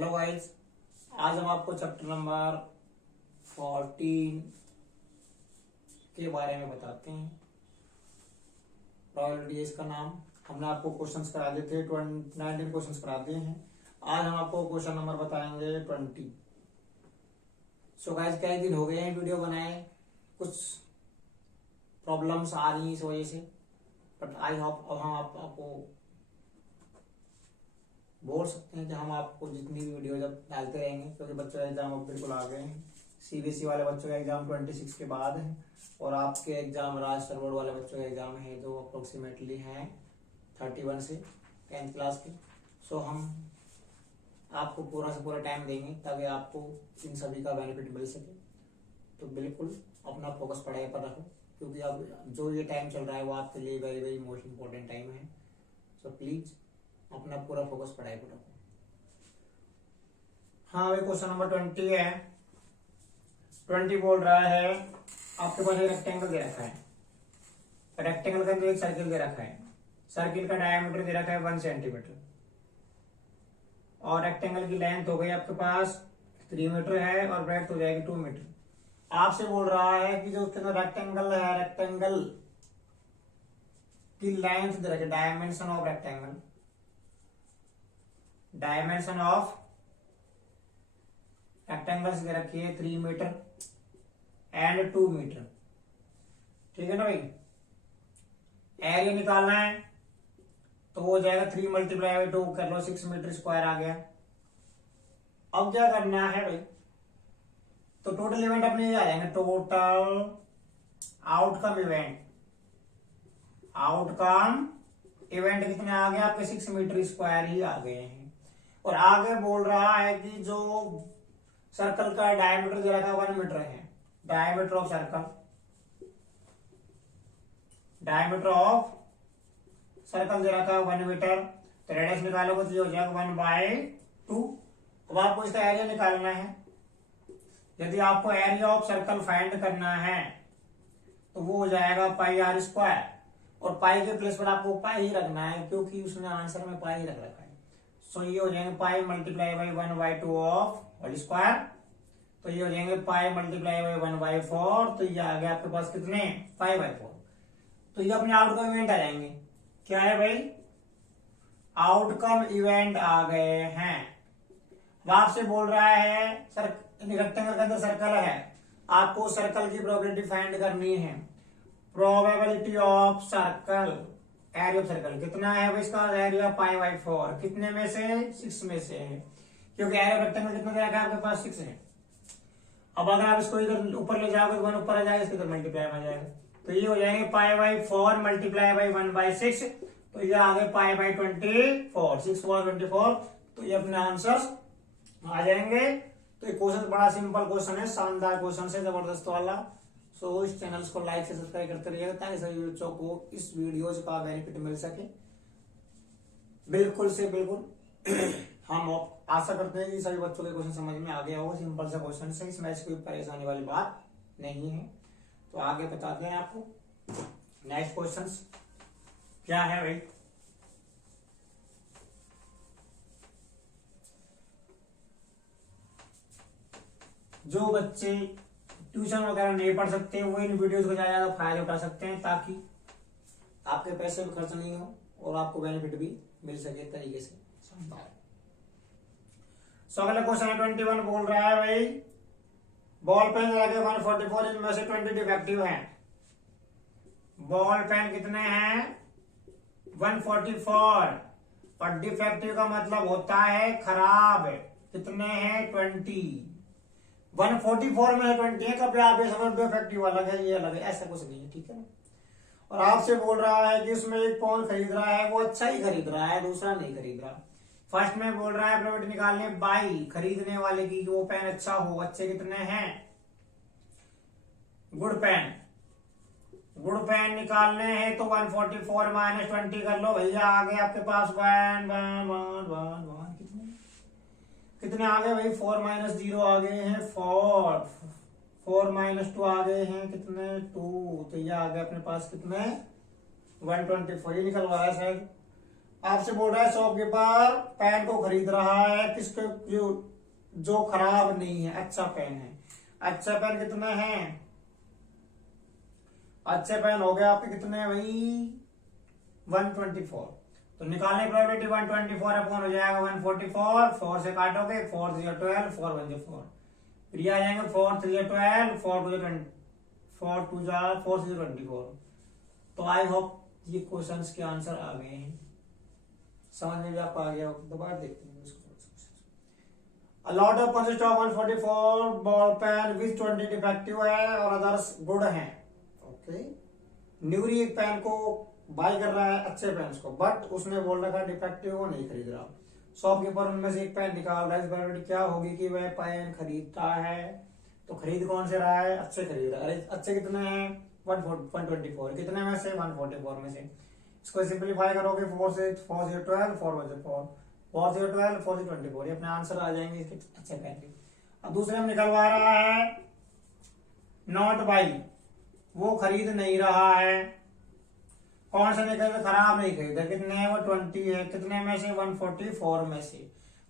Hello guys, आज हम आपको चैप्टर नंबर 14 के बारे में बताते हैं। प्रोबेबिलिटी इसका नाम। हमने आपको क्वेश्चंस करा दिए थे, 19 क्वेश्चंस करा दिए हैं। आज हम आपको क्वेश्चन नंबर बताएंगे 20। सो गाइस, कई दिन हो गए हैं वीडियो बनाए, कुछ प्रॉब्लम्स आ रही हैं इस वजह से, बट आई होप अब हम आपको बोल सकते हैं कि हम आपको जितनी भी वीडियो जब डालते रहेंगे, क्योंकि बच्चों का एग्जाम अब बिल्कुल आ गए हैं। सीबीएसई वाले बच्चों का एग्जाम 26 के बाद है और आपके एग्जाम राजस्थान बोर्ड वाले बच्चों का एग्जाम है जो अप्रोक्सीमेटली हैं 31 से 10th क्लास के। सो हम आपको पूरा से पूरा टाइम देंगे ताकि आपको इन सभी का बेनिफिट मिल सके। तो बिल्कुल अपना फोकस पढ़ाई पर रखो, क्योंकि अब जो ये टाइम चल रहा है वो आपके लिए very very most important time है। सो प्लीज अपना पूरा फोकस पढ़ाई पर रखो। हाँ भाई, क्वेश्चन नंबर 20 है। 20 बोल रहा है आपके पास एक रेक्टेंगल दे रखा है। रेक्टेंगल के अंदर एक सर्किल दे रखा है। सर्किल का डायमीटर दे रखा है 1 सेंटीमीटर और रेक्टेंगल की लेंथ हो गई आपके पास 3 मीटर है और ब्रेड्थ हो जाएगी 2 मीटर। आपसे बोल रहा है कि जो उसके अंदर रेक्टेंगल है, रेक्टेंगल की लेंथ दे रखी है, dimension of rectangle, dimension of rectangles दे रखी है 3 मीटर एंड 2 मीटर। ठीक है ना भाई। एरिया निकालना है तो वो हो जाएगा 3 मल्टीप्लाई बाई 2 कर लो, 6 मीटर स्क्वायर आ गया। अब क्या करना है भाई, तो टोटल इवेंट अपने ये आ जाएंगे। Total outcome event, outcome event कितने आ गए आपके 6 मीटर स्क्वायर ही आ गए हैं। और आगे बोल रहा है कि जो सर्कल का डायमीटर दे रखा है 1 मीटर है। Diameter of circle, diameter of circle दे रखा है 1 मीटर। तो रेडियस निकालोगे तो ये हो जाएगा 1/2। अब आपको इसका एरिया निकालना है। यदि आपको एरिया ऑफ सर्कल फाइंड करना है तो वो हो जाएगा πr²। और पाई के प्लेस पर आपको पाई ही रखना है, क्योंकि उसने आंसर में पाई रख रखा है। सो ये हो जाएंगे pi multiply by 1/2 of whole square. तो ये हो जाएंगे पाई मल्टीप्लाई बाई 1/4। तो ये आ गया आपके पास कितने 5/4। तो ये अपने आउटकम इवेंट आ जाएंगे। क्या है भाई, आउटकम इवेंट आ गए हैं। अब आपसे बोल रहा है रेक्टेंगल के अंदर सर्कल है, आपको सर्कल की प्रोबेबिलिटी फाइंड करनी है। Probability of circle, area of circle कितना है भाई, इसका एरिया π/4। कितने में से 6 में से है, क्योंकि एरिया रेक्टेंगल कितना दे रखा है आपके पास 6 है। अब अगर आप इसको इधर ऊपर ले जाओगे तो 1 ऊपर आ जाएगा, इसके इधर मल्टीप्लाई आ जाएगा। तो ये हो जाएंगे π/4 मल्टीप्लाई बाई 1/6। तो ये आ गए π/24, 6 4 24। तो ये अपने आंसर आ जाएंगे। तो ये क्वेश्चन बड़ा सिंपल क्वेश्चन है, शानदार क्वेश्चन है, जबरदस्त वाला। सो इस चैनल को लाइक से सब्सक्राइब करते रहिएगा ताकि सभी बच्चों को इस वीडियोज का बेनिफिट मिल सके। बिल्कुल से बिल्कुल हम आशा करते हैं कि सभी बच्चों के क्वेश्चन समझ में आ गया होगा। सिंपल सा क्वेश्चन है, इसमें कोई परेशानी वाली बात नहीं है। तो आगे बताते हैं आपको नेक्स्ट क्वेश्चन क्या है भाई। जो बच्चे ट्यूशन वगैरह नहीं पढ़ सकते वो इन वीडियोस को ज्यादा फायदा उठा सकते हैं, ताकि आपके पैसे भी खर्च नहीं हो और आपको बेनिफिट भी मिल सके तरीके से। सो अगला क्वेश्चन है 21 बोल रहा है भाई, बॉल पेन लगे 144, इनमें से 20 डिफेक्टिव हैं। बॉल पेन कितने हैं 144 और डिफेक्टिव का मतलब होता है खराब। कितने हैं 20। 144 में 20 है, कभी आप ये समझ डिफेक्टिव अलग है ये अलग है, ऐसा कुछ नहीं है। ठीक है ना। और आपसे बोल रहा है कि उसमें एक फोन खरीद रहा है, वो अच्छा ही खरीद रहा है, दूसरा नहीं खरीद रहा। फर्स्ट में बोल रहा है प्रोबेबिलिटी निकालने बाई खरीदने वाले की, वो पेन अच्छा हो। अच्छे कितने हैं, गुड पेन, गुड पेन निकालने हैं तो 144 माइनस 20 कर लो भैया, आ गए आपके पास 1 1 1 1 1 कितने आ गए भाई, 4 माइनस 0 आ गए हैं 4, 4 माइनस 2 आ गए हैं कितने 2। तो ये आ गए अपने पास कितने 124। ये निकलवाया शायद आपसे बोल रहा है शॉपकीपर पेन को खरीद रहा है किसके, जो खराब नहीं है, अच्छा पेन है। अच्छा पेन कितने हैं, अच्छे पेन हो गए आपके कितने भाई 124। तो निकालने की प्रोबेबिलिटी 124 अपॉन हो जाएगा 144, 4 से काटोगे 4 3 12, 4 1 4, फिर ये आ जाएंगे 4 3 12, 4 2 20, 4 2 4 3 24। तो आई होप ये क्वेश्चंस के आंसर आ गए हैं, समझ में भी आपको आ गया हो। दोबारा देखते हैं इसको। A lot of consist of 144 ball pen with 20 defective है और अदर्स गुड हैं। ओके, न्यूरी एक पेन को बाय कर रहा है अच्छे पेन को, बट उसने बोल रखा डिफेक्टिव वो नहीं खरीद रहा। शॉपकीपर उनमें से एक पेन निकाल रहा है, इस प्रोबेबिलिटी क्या होगी कि वह पेन खरीदता है। तो खरीद कौन से रहा है, अच्छे खरीद रहा है। अच्छे कितने हैं 124, कितने में से 144 में से। इसको सिंपलीफाई करोगे 4 से 4 से 12, 4 1 4, 4 से 12, 4 से 24, ये अपने आंसर आ जाएंगे इसके अच्छे पेन के। अब दूसरे में निकलवा रहा है नॉट बाई, वो खरीद नहीं रहा है। कौन सा निकल खराब नहीं खरीदा, कितने हैं वो 20 है, कितने में से 144 में से।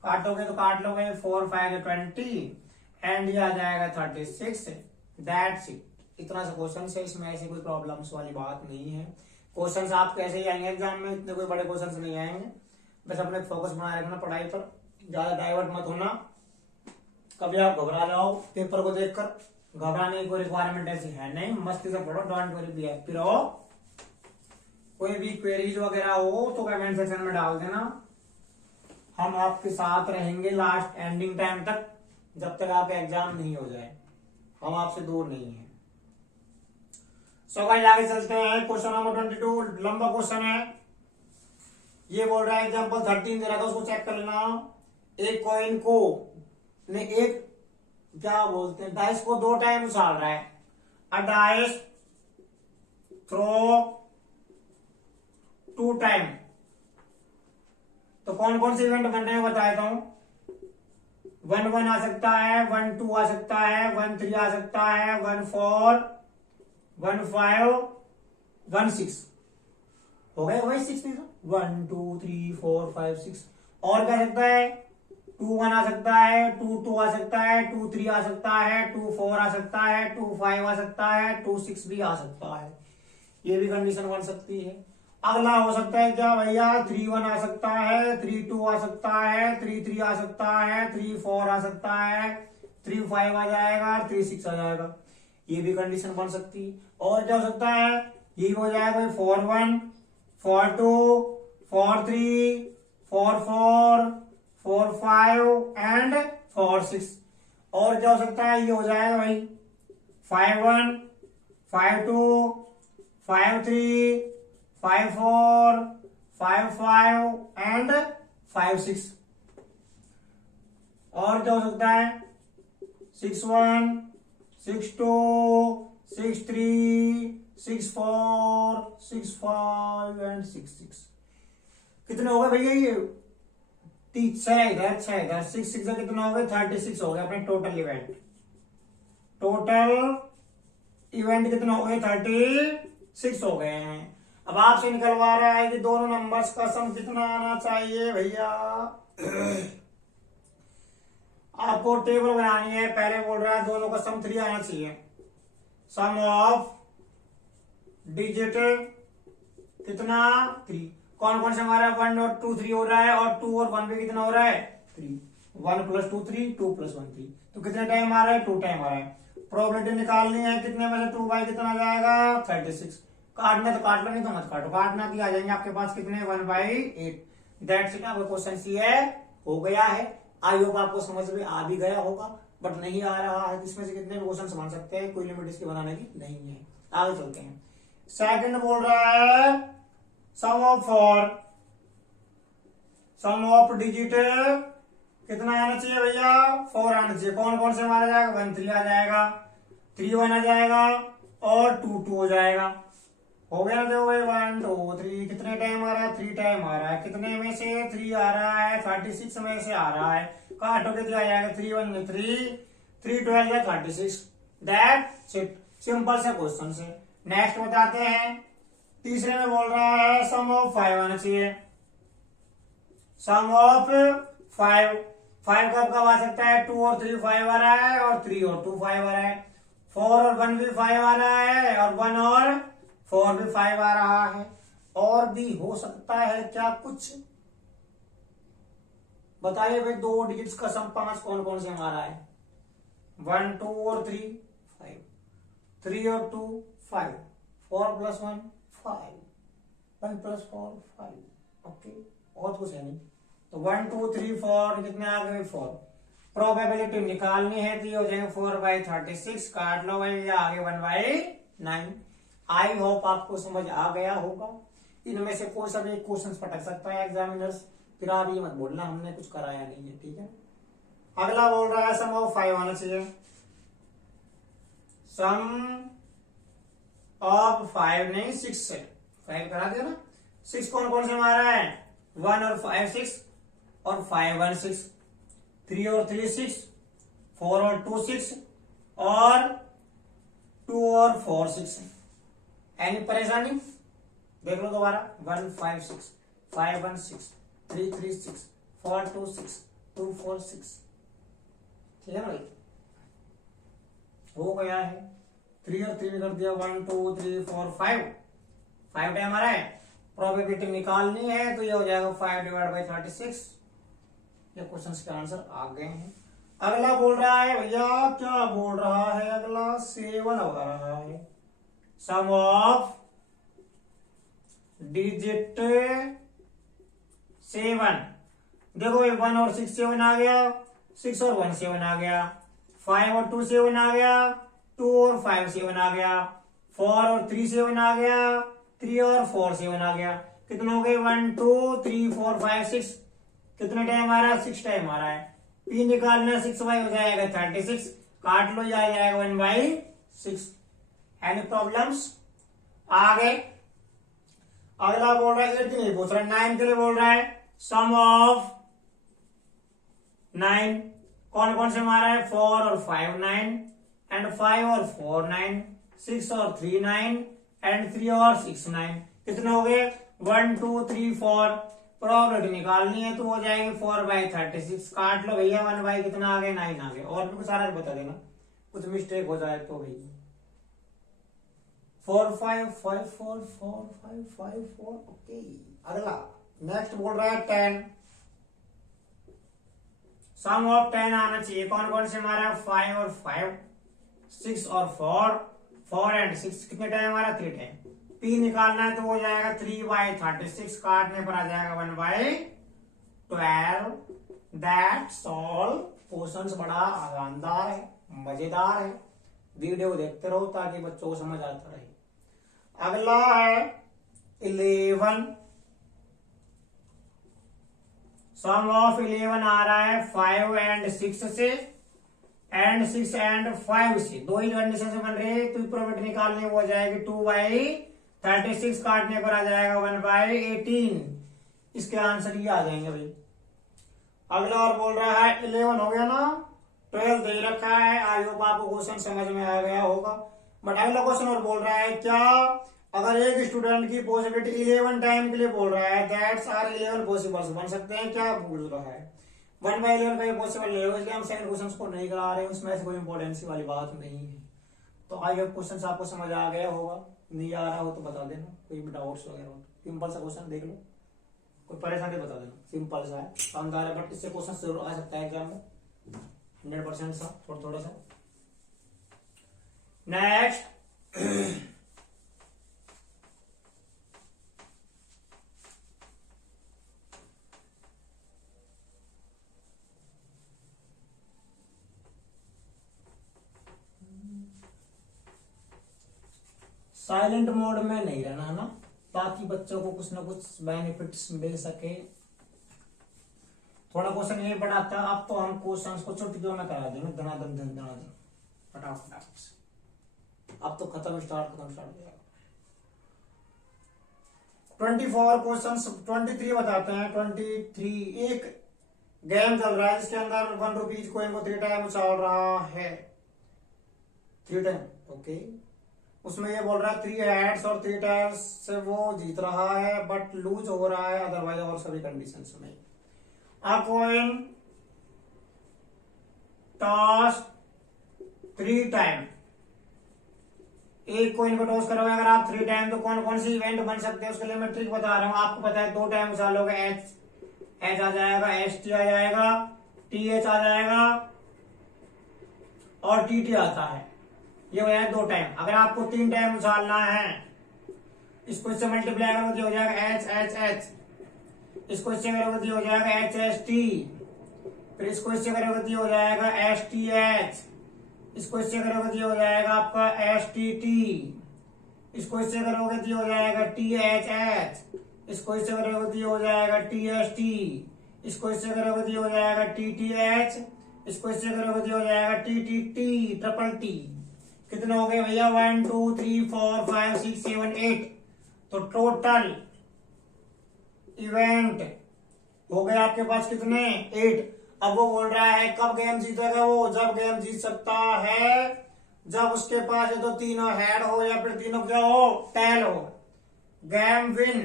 काटोगे तो काट लोगे 4 5 20 एंड ये आ जाएगा 36। That's it. इतना सा क्वेश्चन है, इसमें ऐसे कोई प्रॉब्लम्स वाली बात नहीं है। क्वेश्चंस आप कैसे ही आएंगे एग्जाम में, इतने कोई बड़े क्वेश्चंस नहीं आएंगे। बस अपने फोकस बनाए रखना पढ़ाई पर, ज्यादा डाइवर्ट मत होना। कभी आप घबरा जाओ पेपर को देखकर, घबराने की कोई रिक्वायरमेंट ऐसी है नहीं, मस्ती से पढ़ो, डोंट वरी बी हैप्पी रहो। कोई भी क्वेरीज वगैरह हो तो कमेंट सेक्शन में डाल देना, हम आपके साथ रहेंगे लास्ट एंडिंग टाइम तक, जब तक आपका एग्जाम नहीं हो जाए। हम आपसे दूर नहीं है। सो गाइस आगे चलते हैं। क्वेश्चन नंबर 22 लंबा क्वेश्चन है। ये बोल रहा है एग्जाम्पल 13 दे रहा था, उसको चेक कर लेना। एक कॉइन को ने एक क्या बोलते हैं डाइस को 2 टाइम उछाल रहा है। A dice throw 2 time. तो कौन कौन से इवेंट बन रहे हैं बता देता हूं। 1 1 आ सकता है, 1 2 आ सकता है, 1 3 आ सकता है, 1 4 1 5 1 6 हो गए वही 6 1 2 3 4 5 6। और क्या सकता है 2 1 आ सकता है, 2 2 आ सकता है, 2 3 आ सकता है, 2 4 आ सकता है, 2 5 आ सकता है, 2 6 भी आ सकता है। ये भी कंडीशन बन सकती है। अगला हो सकता है क्या भैया 3 1 आ सकता है, 3 2 आ सकता है, 3 3 आ सकता है, 3 4 आ सकता है, 3 5 आ जाएगा, 3 6 आ जाएगा। ये भी कंडीशन बन सकती है। और क्या हो सकता है ये हो जाएगा 4 1 4 2 4 3 4 4 4 5 एंड 4 6। और क्या हो सकता है ये हो जाएगा भाई 5 1 5 2 5 3 5 4 5 5 एंड 5 6। और क्या हो सकता है 6 1 6 2 6 3 6 4 6 5 एंड 6 6। कितने हो गए भैया ये 6 इधर 6 6 कितने हो गए 36 हो गए अपने टोटल इवेंट। टोटल इवेंट कितने हो गए 36 हो गए हैं। अब आपसे निकलवा रहा है कि दोनों नंबर्स का सम कितना आना चाहिए भैया। आपको टेबल बनानी है। पहले बोल रहा है दोनों का सम 3 आना चाहिए। सम ऑफ डिजिट कितना 3। कौन कौन से हमारा 1 और 2 3 हो रहा है और 2 और 1 भी कितना हो रहा है 3। 1 + 2 3 2 + 1 3। तो कितने टाइम आ रहा है 2 टाइम आ रहा है। प्रोबेबिलिटी निकालनी है कितने में से 2 बाई कितना जाएगा 36। काटना तो काट लो नहीं तो मत काटो। काटना भी आ जाएंगे आपके पास कितने 1/8। That's it. आपका क्वेश्चन सी है हो गया है। आई होप आपको समझ में आ भी गया होगा, बट नहीं आ रहा है इसमें से कितने क्वेश्चन बन सकते हैं, कोई लिमिट इसकी बनाने की नहीं है। आगे चलते हैं। सेकंड बोल रहा है सम ऑफ डिजिट कितना आना चाहिए भैया 4 आना चाहिए। कौन कौन से मारा जाएगा 1 3 आ जाएगा, 3 1 आ जाएगा और 2 2 हो जाएगा। हो गया देखो भाई 1 2 3 कितने टाइम आ रहा है 3 टाइम आ रहा है। कितने में से 3 आ रहा है 36 में से आ रहा है। काटो कितना आ जाएगा 3 1 3 3 12 या 36। That's it. सिंपल सा क्वेश्चन से। नेक्स्ट बताते हैं। तीसरे में बोल रहा है सम ऑफ 5 आना चाहिए। सम ऑफ 5, 5 कब कब आ सकता है, 2 और 3 5 आ रहा है, और 3 और 2 5 आ रहा है, 4 और 1 भी 5 आ रहा है, और 1 और 4 भी 5 आ रहा है। और भी हो सकता है क्या कुछ, बताइए भाई। 2 डिजिट्स का सम 5 कौन कौन से हमारा है, 1 2 और 3 5, 3 और 2 5, 4 + 1 5, 1 + 4 5, ओके। और कुछ है नहीं, तो 1 2 3 4 कितने आ गए, 4। प्रोबेबिलिटी निकालनी है तो ये हो जाएगा 4/36, काट लो भाई, ये आगे 1/9। आई होप आपको समझ आ गया होगा। इनमें से कोई सा भी एक क्वेश्चन पटक सकता है एग्जामिनर्स, फिर आप ये मत बोलना हमने कुछ कराया नहीं है, ठीक है। अगला बोल रहा है सम ऑफ 5 आना चाहिए, सम ऑफ 5 नहीं 6 से 5 करा दिया ना। 6 कौन कौन से हमारा है, 1 और 5 6, और 5 1 6, 3 और 3 6, 4 और 2 6, और 2 और 4 6 है। एनी परेशानी, देख लो दोबारा, 1 5 6, 5 1 6, 3 3 6, 4 2 6, 2 4 6, ठीक है ना भाई। हो गया है, 3 और 3 कर दिया, 1 2 3 4 5 टाइम आ रहा है। प्रोबेबिलिटी निकालनी है तो ये हो जाएगा 5/36। ये क्वेश्चन के आंसर आ गए हैं। अगला बोल रहा है भैया, क्या बोल रहा है अगला, 7 हो रहा है, सम ऑफ डिजिट 7। देखो भाई, 1 और 6 7 आ गया, 6 और 1 7 आ गया, 5 और 2 7 आ गया, 2 और 5 7 आ गया, 4 और 3 7 आ गया, 3 और 4 7 आ गया। कितने हो गए, 1 2 3 4 5 6, कितने टाइम आ रहा है, 6 टाइम आ रहा है। पी निकालना, 6 बाई हो जाएगा 36, काट लो, आ जाएगा 1/6। एनी प्रॉब्लम्स, आ गए। अगला बोल रहा है 8 नहीं पूछ रहा है, 9 के लिए बोल रहा है, सम ऑफ 9 कौन कौन से मारा है, 4 और 5 9, एंड 5 और 4 9, 6 और 3 9, एंड 3 और 6 9। कितने हो गए, 1 2 3 4। प्रोबेबिलिटी निकालनी है तो हो जाएगी 4/36, काट लो भैया, 1 बाई कितना आ गया, 9 आ गया। और भी कुछ सारा बता देना, कुछ मिस्टेक हो जाए तो भैया। 4 5 5 4 4 5 5 4, ओके। अगला नेक्स्ट बोल रहा है 10, सम ऑफ 10 आना चाहिए। कौन कौन से हमारा, 5 और 5, 6 और 4, 4 एंड 6, कितने टाइम हमारा, 3 टाइम। पी निकालना है तो हो जाएगा 3/36, काटने पर आ जाएगा 1/12। That's all. क्वेश्चन बड़ा आरामदार है, मजेदार है, वीडियो देखते रहो ताकि बच्चों को समझ आता रहे। अगला है 11, सम ऑफ 11 आ रहा है 5 एंड 6 से, एंड 6 एंड 5 से। दो ही कंडीशन से बन रही है, तो प्रोबेबिलिटी निकालनी हो जाएगी 2/36, काटने पर आ जाएगा 1/18। इसके आंसर ये आ जाएंगे भाई। अगला और बोल रहा है 11 हो गया ना, 12 दे रखा है। आई होप आपको क्वेश्चन समझ में आ गया होगा। बट अगला क्वेश्चन और बोल रहा है, क्या अगर एक स्टूडेंट की पॉसिबिलिटी 11 टाइम के लिए बोल रहा है, दैट्स आर 11 पॉसिबल्स बन सकते हैं, क्या बोल रहा है। 1/11 का ये पॉसिबल नहीं होगा, इसलिए हम सेकंड क्वेश्चन को नहीं करा रहे हैं, उसमें ऐसी कोई इंपॉर्टेंसी वाली बात नहीं है। तो आई होप क्वेश्चन आपको समझ आ गया होगा। नहीं आ रहा हो तो बता देना, कोई भी डाउट्स वगैरह हो। सिंपल सा क्वेश्चन देख लो, कोई परेशानी बता देना, सिंपल सा है, शानदार है। बट इससे क्वेश्चन जरूर आ सकता है एग्जाम में, 100% सा, थोड़ा थोड़ा सा। नेक्स्ट साइलेंट मोड में नहीं रहना है ना, ताकि बच्चों को कुछ ना कुछ बेनिफिट्स मिल सके। थोड़ा क्वेश्चन ये बढ़ाता है, अब तो हम क्वेश्चन को चुटकियों में करा देंगे, धनाधन धन धनाधन, फटाफट से। अब तो खत्म स्टार्ट हो जाएगा। 24 क्वेश्चन, 23 बताते हैं। 23 एक गेम चल रहा है जिसके अंदर 1 रुपीज कोइन को 3 टाइम उछाल रहा है, 3 टाइम, ओके। उसमें ये बोल रहा है 3 हेड्स और 3 टेल्स से वो जीत रहा है, बट लूज हो रहा है अदरवाइज और सभी कंडीशंस में। A coin toss 3 time. एक कोइन को टॉस करोगे अगर आप 3 टाइम, तो कौन कौन सी इवेंट बन सकते हैं उसके लिए मैं ट्रिक बता रहा हूं। आपको पता है 2 टाइम उछालोगे एच आ जाएगा, एच आ जाएगा, टी एच आ जाएगा और टी टी आता है। ये हो जाएगा 2 टाइम। अगर आपको 3 टाइम उछालना है, इसको इससे मल्टीप्लाई करोगे तो हो जाएगा एच एच एच, इसको इससे करोगे तो हो जाएगा एच एच टी, फिर इसको इससे करोगे तो हो जाएगा एच टी एच, इसको इससे करोगे तो हो जाएगा आपका एच टी टी, इसको इससे करोगे तो हो जाएगा टी एच एच, इसको इससे करोगे तो हो जाएगा टी एच टी, इसको इससे करोगे तो हो जाएगा टी टी एच, इसको इससे करोगे तो हो जाएगा T T T, triple T. कितने हो गए भैया? 1 2 3 4 5 6 7 8। तो टोटल इवेंट हो गए आपके पास कितने? 8। अब वो बोल रहा है कब गेम जीतेगा वो? जब गेम जीत सकता है जब उसके पास या तो तीनों हेड हो या फिर तीनों क्या हो? टेल हो। गेम विन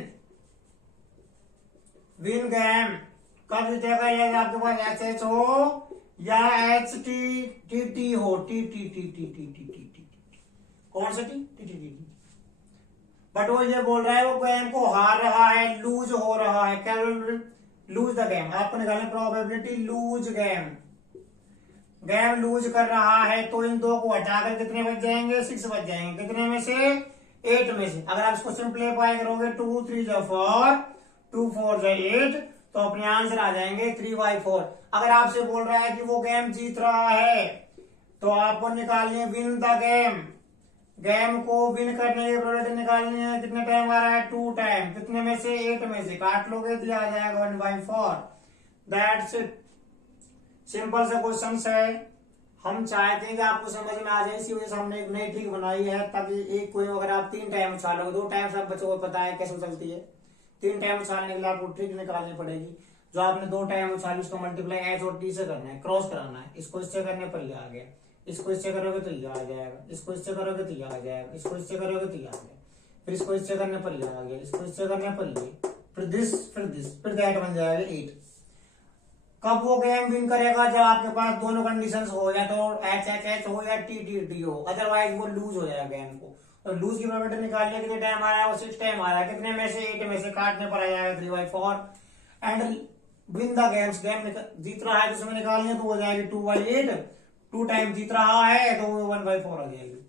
गेम कब जीतेगा? या आपके पास एच एच हो या एच टी टी टी हो। T T T T T T T T कौन सा T? T T T T. But वो ये बोल रहा है वो गेम को हार रहा है, लूज हो रहा है। क्या लूज द गेम? आपको निकालने probability lose game. Game lose कर रहा है तो इन दो को हटाकर कितने बच जाएंगे? 6 बच जाएंगे। कितने में से? 8 में से। अगर आप इसको सिंप्लीफाई करोगे 2 3 जा 4, 2 4 जा 8, तो अपने आंसर आ जाएंगे 3/4। अगर आपसे बोल रहा है कि वो गेम जीत रहा है तो आपको निकालनी है विन द गेम। गेम को विन करने की प्रोबेबिलिटी निकालनी है। कितने टाइम आ रहा है? 2 टाइम। कितने में से? 8 में से। काट लोगे तो आ जाएगा 1/4। That's it. सिंपल सा क्वेश्चन है। हम चाहते हैं कि आपको समझ में आ जाए, इसी वजह से हमने एक नई ट्रिक बनाई है, ताकि एक कोई अगर आप 3 टाइम उछालोगे, 2 टाइम सब बच्चों को पता है कैसे चलती है। 3 टाइम उछालने के लिए आपको ट्रिक निकालनी पड़ेगी। जो आपने 2 टाइम उछाली उसको मल्टीप्लाई एच और टी से करना है, क्रॉस कराना है। इसको इससे करने पर ये आ गया, इसको इससे करोगे तो ये आ जाएगा, इसको इससे करोगे तो ये आ जाएगा, इसको इससे करोगे तो ये आ जाएगा, फिर इसको इससे करने पर ये आ गया, इसको इससे करने पर ये, फिर दिस, फिर दैट बन जाएगा 8। कब वो गेम विन करेगा? जब आपके पास दोनों कंडीशंस हो, या तो एच एच एच हो या टी टी टी हो, अदरवाइज वो लूज हो जाएगा गेम को। तो लूज की प्रोबेबिलिटी निकालने के लिए टाइम आया वो 6 टाइम आया। कितने में से? 8 में से। काटने पर आ जाएगा 3/4। And win the games, game जीत रहा है तो उसमें निकालने तो हो जाएगी 2/8। 2 टाइम जीत रहा है तो वो 1/4 आ जाएगी।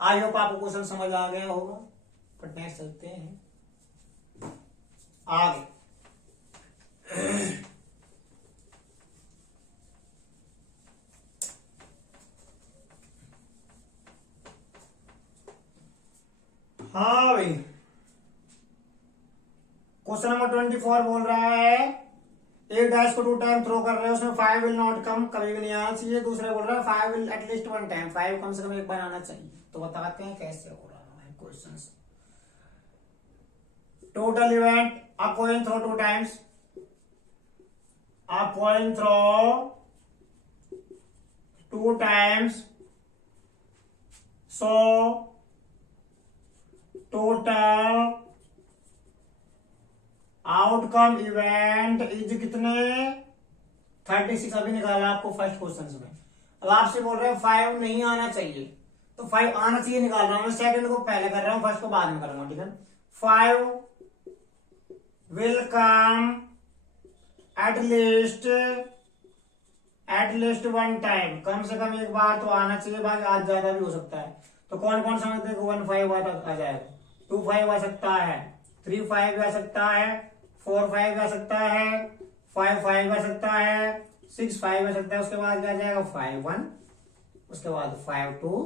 आई होप आपको क्वेश्चन समझ आ गया होगा। बट नेक्स्ट चलते हैं आगे। हाँ भाई, क्वेश्चन नंबर 24 बोल रहा है एक डाइस को 2 टाइम थ्रो कर रहे हैं, उसमें 5 विल नॉट कम, कभी भी नहीं आना चाहिए। दूसरे बोल रहा है 5 विल एटलीस्ट 1 टाइम, 5 कम से कम एक बार आना चाहिए। तो बताते हैं कैसे हो रहा है question. Total event, a coin throw 2 times, a coin throw 2 times, so total outcome event is कितने? 36। अभी निकाला आपको फर्स्ट क्वेश्चन में। अब आपसे बोल रहे हैं 5 नहीं आना चाहिए, तो 5 आना चाहिए निकाल रहा हूं मैं। सेकंड को पहले कर रहा हूं, फर्स्ट को बाद में करूंगा, ठीक है। 5 विल कम एटलीस्ट 1 टाइम, कम से कम एक बार तो आना चाहिए, बाकी आज ज्यादा भी हो सकता है। तो कौन कौन समझते हैं 1 5 आ जाएगा, 2 5 आ सकता है, 3 5 आ सकता है, 4 5 आ सकता है, 5 5 आ सकता है, 6 5 आ सकता है। उसके बाद आ जाएगा 5 1, उसके बाद 5 2,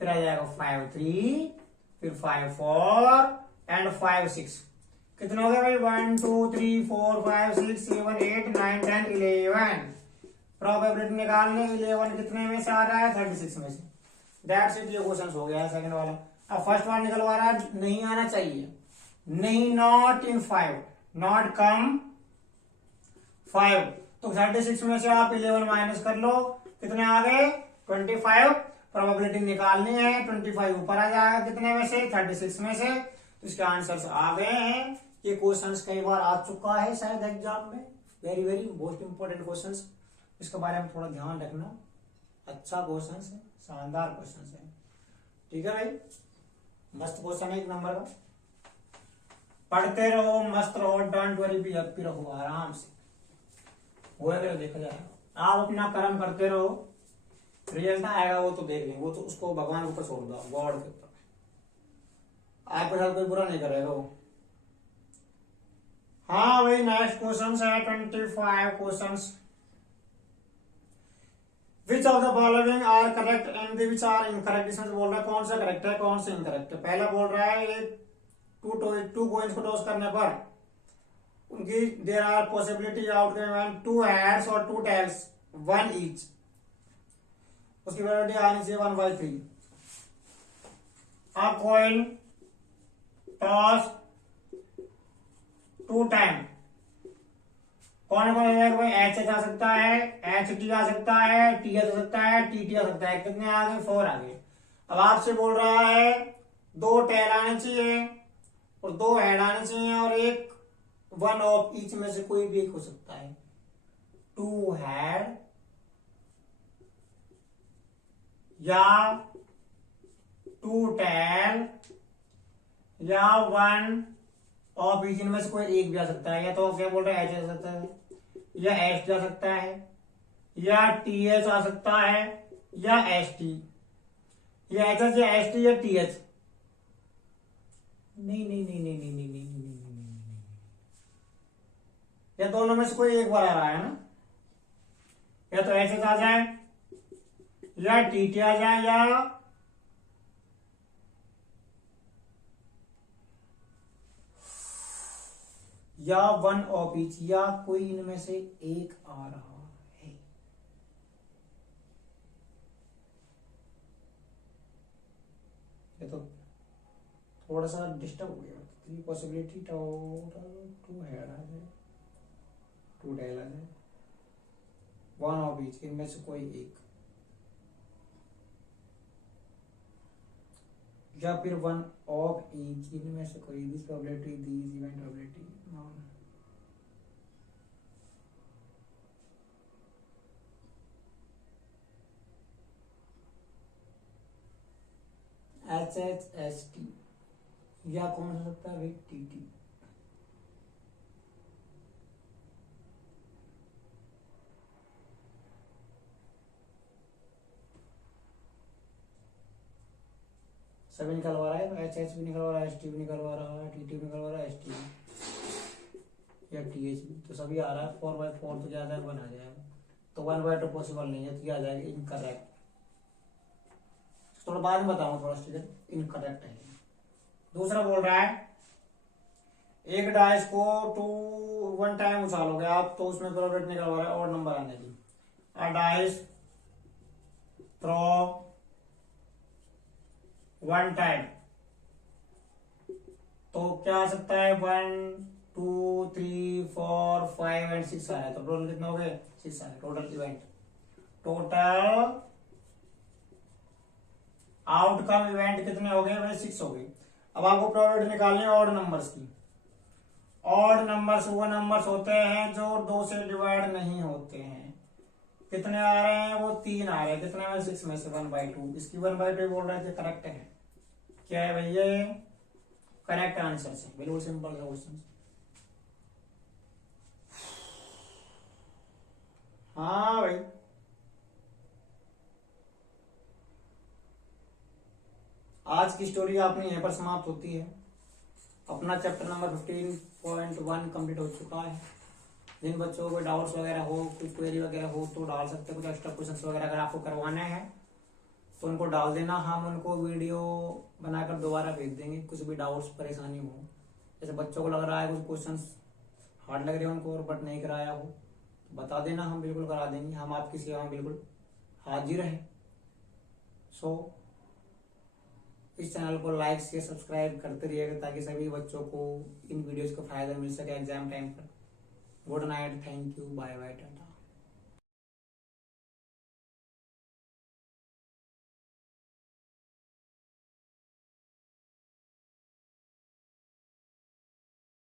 फिर आ जाएगा 5 3, फिर 5 4 एंड 5 6। कितने हो गए भाई? 1 2 3 4 5 6 7 8 9 10 11। प्रोबेबिलिटी निकालने 11 कितने में से आ रहा है? 36 में से। That's it. ये क्वेश्चन हो गया है सेकंड वाला। अब फर्स्ट वाला निकलवा रहा है नहीं आना चाहिए, नहीं, नॉट इन 5, नॉट कम 5। तो 36 में से आप 11 माइनस कर लो, कितने आ गए? 25। प्रोबेबिलिटी निकालनी है, 25 ऊपर आ जाएगा कितने में से? 36 में से। तो इसके आंसर्स आ गए हैं। ये क्वेश्चंस कई बार आ चुका है शायद एग्जाम में। Very very most important question, इसके बारे में थोड़ा ध्यान रखना। अच्छा क्वेश्चन है, शानदार क्वेश्चन है। ठीक है भाई, मस्त क्वेश्चन है, एक नंबर का। पढ़ते रहो, मस्त रहो, डोंट वरी, बी हैप्पी रहो, आराम से होएगा, देखा जाएगा। आप अपना कर्म करते रहो, रिजल्ट आएगा वो तो देख लेंगे, वो तो उसको भगवान के ऊपर छोड़ दो, गॉड के ऊपर। आपके साथ कोई बुरा नहीं करेगा वो। हाँ भाई, नेक्स्ट क्वेश्चन है 25 question. Which of the following are correct and which are incorrect. इसमें बोल रहा है कौन सा करेक्ट है, कौन सा इनकरेक्ट है। पहला बोल रहा है टू कॉइन्स को टॉस करने पर उनकी there are possibility outcome 2 heads और 2 टेल्स 1 ईच। उसकी प्रोबेबिलिटी आनी चाहिए 1/3। अ कॉइन टॉस 2 टाइम, कौन कौन भाई, एच आ सकता है, एच टी आ सकता है, टी आ सकता है, टी टी आ सकता है। कितने आ गए, 4 आ गए। अब आपसे बोल रहा है 2 टेल आने चाहिए और 2 हेड आने चाहिए और एक 1 ऑफ ईच में से कोई भी एक हो सकता है। 2 हेड या 2 टेल या 1 ऑफ ईच, इनमें से कोई एक भी आ सकता है। या तो क्या बोल रहे हैं, एच आ सकता है, या एच जा सकता है, या टी एच आ सकता है, या एस टी, या एच एच, या एस टी, या टी एच। नहीं नहीं नहीं नहीं नहीं नहीं नहीं नहीं नहीं नहीं नहीं, या दोनों में से कोई एक बार आ रहा है ना। या तो एच एच आ जाए, या टी टी आ जाए, या 1 ऑफ ईच, या कोई इनमें से एक आ रहा है। ये तो थोड़ा सा डिस्टर्ब हो गया। 3 पॉसिबिलिटी टोटल 2 हेड आ जाए, 2 टेल आ जाए, 1 ऑफ ईच, इनमें से कोई एक, या फिर 1 ऑफ ईच, इनमें से कोई। This probability, this event probability, H H S T, या कौन हो सकता है भाई, टी टी। सभी निकलवा रहा है, एच एच भी निकलवा रहा है, एस टी भी निकलवा रहा है, टी टी भी निकलवा रहा है, एस टी या टी एच भी, तो सभी आ रहा है। 4/4 तो ज्यादा है, 1 आ जाएगा। तो 1/2 पॉसिबल नहीं है, तो क्या आ जाएगा, इनकरेक्ट। थोड़ा बाद में बताऊंगा, थोड़ा स्टूडेंट, इनकरेक्ट है। दूसरा बोल रहा है एक डाइस को 1 टाइम उछालोगे आप, तो उसमें प्रोबेबिलिटी निकलवा रहा है और नंबर आने की। अ डाइस थ्रो 1 टाइम, तो क्या आ सकता है, 1 2 3 4 5 एंड 6 आया। तो टोटल कितना हो गए, 6 आए total event. Total outcome event कितने हो गए भाई, 6 हो गए। अब आपको प्रोबेबिलिटी निकालनी है ऑड नंबर्स की। ऑड नंबर्स वो नंबर्स होते हैं जो 2 से डिवाइड नहीं होते हैं। कितने आ रहे हैं, वो 3 आ रहे हैं। कितने में, 6 में से 1/2। इसकी 1/2 बोल रहे थे, करेक्ट है। क्या है भैया, करेक्ट आंसर है। बिल्कुल सिंपल सा क्वेश्चन। हाँ भाई, आज की स्टोरी आपने यहीं पर समाप्त होती है। अपना चैप्टर नंबर 15.1 कंप्लीट हो चुका है। जिन बच्चों को डाउट्स वगैरह हो, कुछ क्वेरी वगैरह हो तो डाल सकते हैं। कुछ एक्स्ट्रा क्वेश्चंस वगैरह अगर आपको करवाने हैं तो उनको डाल देना, हम उनको वीडियो बनाकर दोबारा भेज देंगे। कुछ भी डाउट्स परेशानी हो, जैसे बच्चों को लग रहा है कुछ क्वेश्चंस हार्ड लग रहे हैं उनको और बट नहीं कराया हो, तो बता देना, हम बिल्कुल करा देंगे। हम आपकी सेवा में बिल्कुल हाजिर हैं। सो इस चैनल को लाइक से सब्सक्राइब करते रहिएगा ताकि सभी बच्चों को इन वीडियोस का फायदा मिल सके एग्जाम टाइम पर। Good night, thank you, bye bye, Tata.